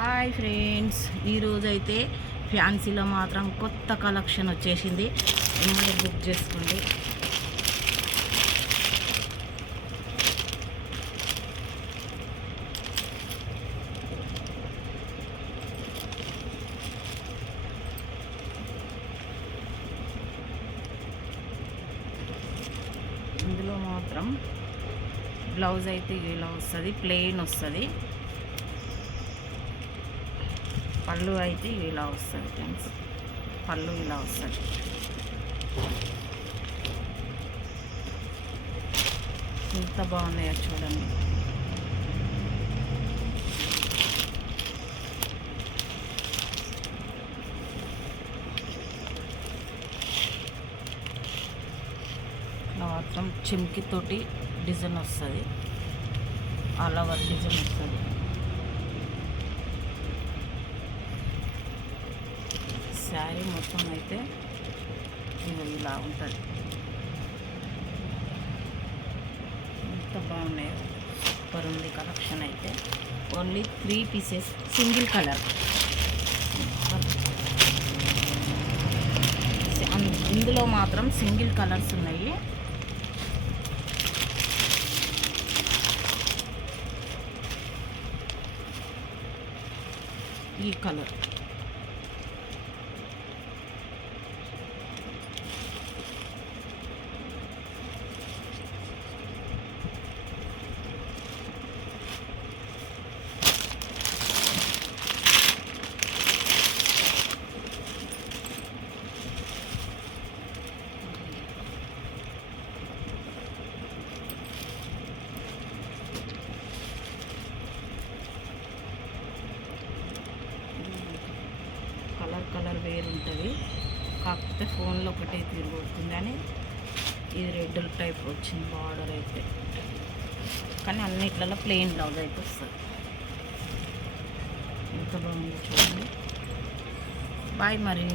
Hi friends, ఈరోజైతే ఫ్యాన్సీలో మాత్రం కొత్త కలెక్షన్ వచ్చేసింది. ఏమైనా బుక్ చేసుకోండి. ఇందులో మాత్రం బ్లౌజ్ అయితే ఇలా వస్తుంది, ప్లెయిన్ వస్తుంది. పళ్ళు అయితే ఇలా వస్తుంది ఫ్రెండ్స్, పళ్ళు ఇలా వస్తుంది. ఎంత బాగున్నాయో చూడండి. మాత్రం చిమ్కితోటి డిజైన్ వస్తుంది, ఆల్ ఓవర్ డిజైన్ వస్తుంది. శారీ మొత్తం అయితే ఇలా ఉంటుంది. ఎంత బాగున్నాయో, సూపర్ ఉంది కలెక్షన్. అయితే ఓన్లీ 3 పీసెస్, సింగిల్ కలర్. ఇందులో మాత్రం సింగిల్ కలర్స్ ఉన్నాయి. ఈ కలర్ కలర్ వేరు ఉంటుంది, కాకపోతే ఫోన్లో ఒకటే తిరుగుతుంది అని ఇది రెడ్ టైప్ వచ్చింది బార్డర్ అయితే. కానీ అన్నిట్లలో ప్లెయిన్ బ్లౌజ్ అయితే వస్తుంది. ఎంత బాగుంది చూడండి. బాయ్ మరి.